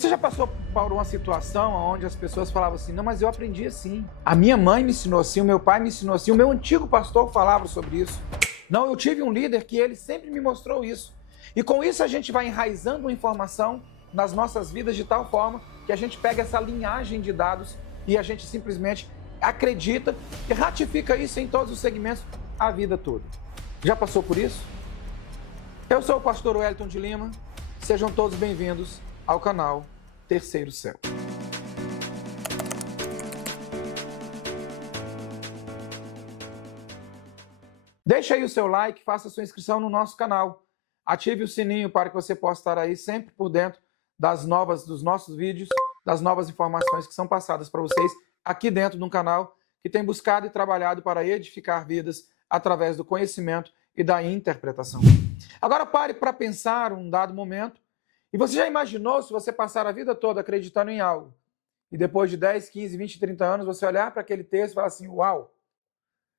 Você já passou por uma situação onde as pessoas falavam assim, não, mas eu aprendi assim. A minha mãe me ensinou assim, o meu pai me ensinou assim, o meu antigo pastor falava sobre isso. Não, eu tive um líder que ele sempre me mostrou isso. E com isso a gente vai enraizando uma informação nas nossas vidas de tal forma que a gente pega essa linhagem de dados e a gente simplesmente acredita e ratifica isso em todos os segmentos a vida toda. Já passou por isso? Eu sou o pastor Wellington de Lima. Sejam todos bem-vindos ao canal Terceiro Céu. Deixe aí o seu like, faça a sua inscrição no nosso canal. Ative o sininho para que você possa estar aí sempre por dentro dos nossos vídeos, das novas informações que são passadas para vocês aqui dentro de um canal que tem buscado e trabalhado para edificar vidas através do conhecimento e da interpretação. Agora pare para pensar um dado momento. E você já imaginou se você passar a vida toda acreditando em algo e depois de 10, 15, 20, 30 anos você olhar para aquele texto e falar assim, uau,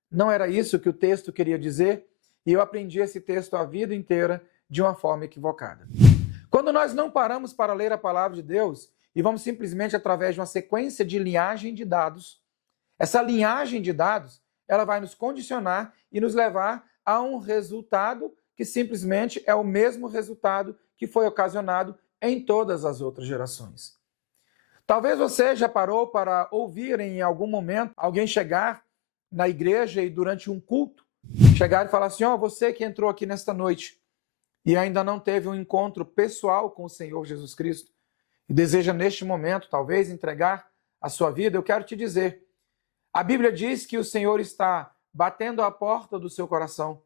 não era isso que o texto queria dizer e eu aprendi esse texto a vida inteira de uma forma equivocada. Quando nós não paramos para ler a palavra de Deus e vamos simplesmente através de uma sequência de linhagem de dados, essa linhagem de dados ela vai nos condicionar e nos levar a um resultado que simplesmente é o mesmo resultado que foi ocasionado em todas as outras gerações. Talvez você já parou para ouvir em algum momento alguém chegar na igreja e durante um culto, chegar e falar assim, ó, você que entrou aqui nesta noite e ainda não teve um encontro pessoal com o Senhor Jesus Cristo e deseja neste momento talvez entregar a sua vida, eu quero te dizer, a Bíblia diz que o Senhor está batendo a porta do seu coração.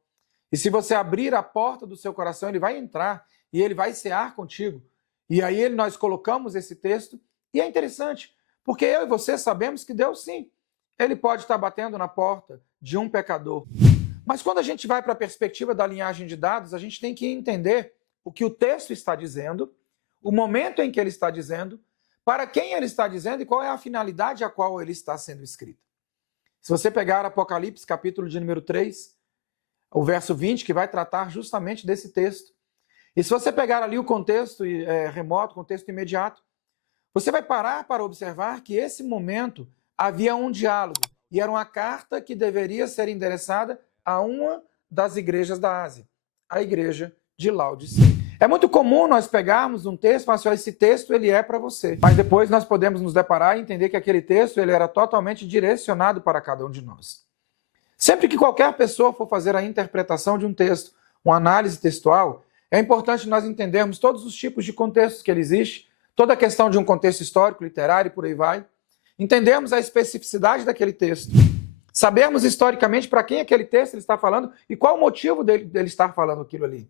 E se você abrir a porta do seu coração, ele vai entrar e ele vai cear contigo. E aí nós colocamos esse texto e é interessante, porque eu e você sabemos que Deus sim, ele pode estar batendo na porta de um pecador. Mas quando a gente vai para a perspectiva da linhagem de dados, a gente tem que entender o que o texto está dizendo, o momento em que ele está dizendo, para quem ele está dizendo e qual é a finalidade a qual ele está sendo escrito. Se você pegar Apocalipse, capítulo de número 3, o verso 20, que vai tratar justamente desse texto. E se você pegar ali o contexto remoto, o contexto imediato, você vai parar para observar que esse momento havia um diálogo, e era uma carta que deveria ser endereçada a uma das igrejas da Ásia, a igreja de Laodiceia. É muito comum nós pegarmos um texto e falar assim, esse texto ele é para você. Mas depois nós podemos nos deparar e entender que aquele texto ele era totalmente direcionado para cada um de nós. Sempre que qualquer pessoa for fazer a interpretação de um texto, uma análise textual, é importante nós entendermos todos os tipos de contextos que ele existe, toda a questão de um contexto histórico, literário e por aí vai, entendermos a especificidade daquele texto, sabermos historicamente para quem aquele texto ele está falando e qual o motivo dele estar falando aquilo ali.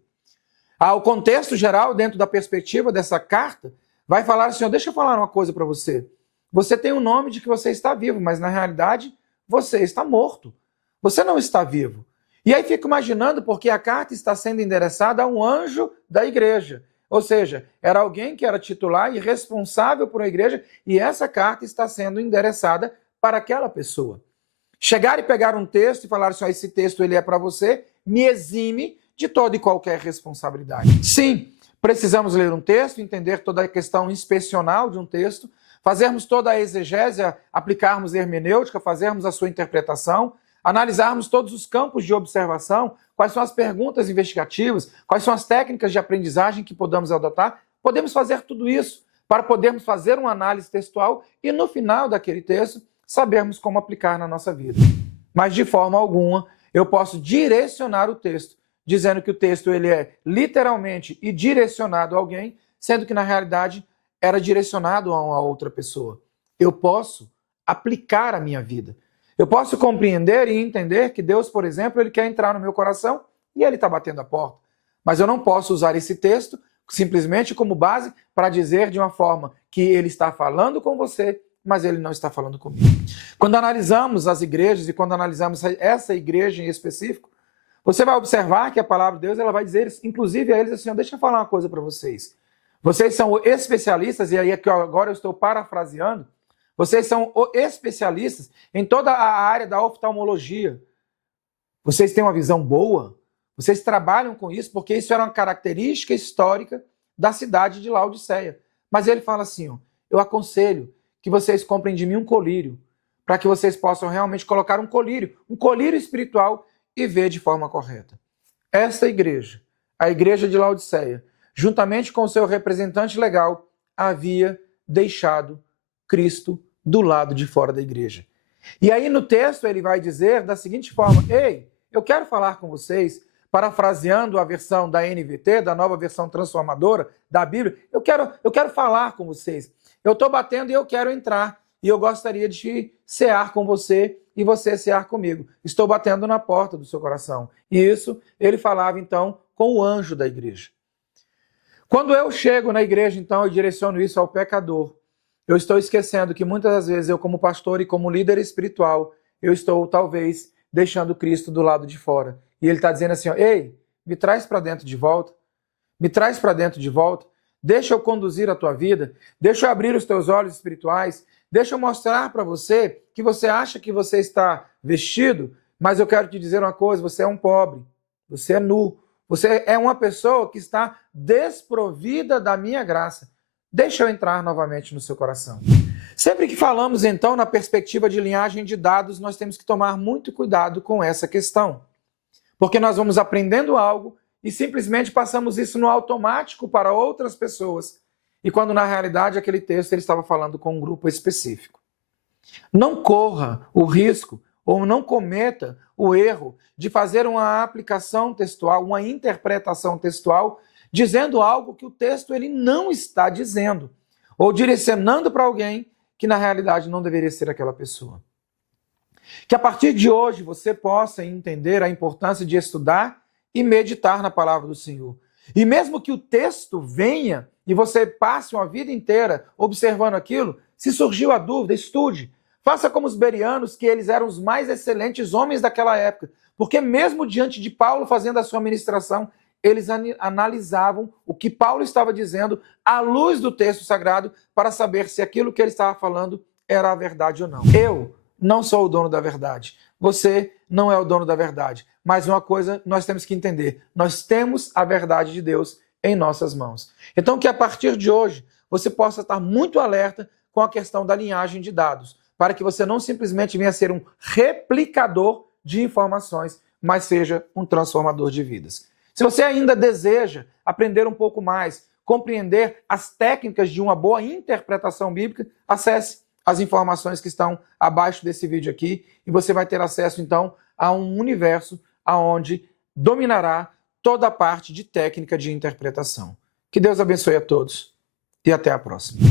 O contexto geral, dentro da perspectiva dessa carta, vai falar assim, deixa eu falar uma coisa para você. Você tem o nome de que você está vivo, mas na realidade você está morto. Você não está vivo. E aí fico imaginando porque a carta está sendo endereçada a um anjo da igreja. Ou seja, era alguém que era titular e responsável por uma igreja e essa carta está sendo endereçada para aquela pessoa. Chegar e pegar um texto e falar assim, esse texto ele é para você, me exime de toda e qualquer responsabilidade. Sim, precisamos ler um texto, entender toda a questão inspecional de um texto, fazermos toda a exegese, aplicarmos hermenêutica, fazermos a sua interpretação, analisarmos todos os campos de observação, quais são as perguntas investigativas, quais são as técnicas de aprendizagem que podemos adotar. Podemos fazer tudo isso para podermos fazer uma análise textual e no final daquele texto sabermos como aplicar na nossa vida. Mas de forma alguma eu posso direcionar o texto, dizendo que o texto ele é literalmente e direcionado a alguém, sendo que na realidade era direcionado a uma outra pessoa. Eu posso aplicar a minha vida. Eu posso compreender e entender que Deus, por exemplo, ele quer entrar no meu coração e ele está batendo a porta. Mas eu não posso usar esse texto simplesmente como base para dizer de uma forma que ele está falando com você, mas ele não está falando comigo. Quando analisamos as igrejas e quando analisamos essa igreja em específico, você vai observar que a palavra de Deus ela vai dizer, inclusive a eles assim, deixa eu falar uma coisa para vocês. Vocês são especialistas, e aí agora eu estou parafraseando, vocês são especialistas em toda a área da oftalmologia. Vocês têm uma visão boa? Vocês trabalham com isso porque isso era uma característica histórica da cidade de Laodiceia. Mas ele fala assim, ó, eu aconselho que vocês comprem de mim um colírio, para que vocês possam realmente colocar um colírio espiritual e ver de forma correta. Esta igreja, a igreja de Laodiceia, juntamente com o seu representante legal, havia deixado Cristo do lado de fora da igreja. E aí no texto ele vai dizer da seguinte forma, ei, eu quero falar com vocês, parafraseando a versão da NVT, da nova versão transformadora da Bíblia, eu quero falar com vocês. Eu estou batendo e eu quero entrar. E eu gostaria de cear com você e você cear comigo. Estou batendo na porta do seu coração. E isso ele falava então com o anjo da igreja. Quando eu chego na igreja, então, eu direciono isso ao pecador. Eu estou esquecendo que muitas das vezes eu, como pastor e como líder espiritual, eu estou talvez deixando Cristo do lado de fora. E ele está dizendo assim, ó, ei, me traz para dentro de volta, me traz para dentro de volta, deixa eu conduzir a tua vida, deixa eu abrir os teus olhos espirituais, deixa eu mostrar para você que você acha que você está vestido, mas eu quero te dizer uma coisa, você é um pobre, você é nu, você é uma pessoa que está desprovida da minha graça. Deixa eu entrar novamente no seu coração. Sempre que falamos, então, na perspectiva de linhagem de dados, nós temos que tomar muito cuidado com essa questão. Porque nós vamos aprendendo algo e simplesmente passamos isso no automático para outras pessoas. E quando, na realidade, aquele texto ele estava falando com um grupo específico. Não corra o risco ou não cometa o erro de fazer uma aplicação textual, uma interpretação textual, dizendo algo que o texto ele não está dizendo, ou direcionando para alguém que na realidade não deveria ser aquela pessoa. Que a partir de hoje você possa entender a importância de estudar e meditar na palavra do Senhor. E mesmo que o texto venha e você passe uma vida inteira observando aquilo, se surgiu a dúvida, estude. Faça como os bereanos, que eles eram os mais excelentes homens daquela época, porque mesmo diante de Paulo fazendo a sua ministração, eles analisavam o que Paulo estava dizendo à luz do texto sagrado para saber se aquilo que ele estava falando era a verdade ou não. Eu não sou o dono da verdade. Você não é o dono da verdade. Mas uma coisa nós temos que entender. Nós temos a verdade de Deus em nossas mãos. Então que a partir de hoje você possa estar muito alerta com a questão da linhagem de dados, para que você não simplesmente venha a ser um replicador de informações, mas seja um transformador de vidas. Se você ainda deseja aprender um pouco mais, compreender as técnicas de uma boa interpretação bíblica, acesse as informações que estão abaixo desse vídeo aqui e você vai ter acesso, então, a um universo onde dominará toda a parte de técnica de interpretação. Que Deus abençoe a todos e até a próxima.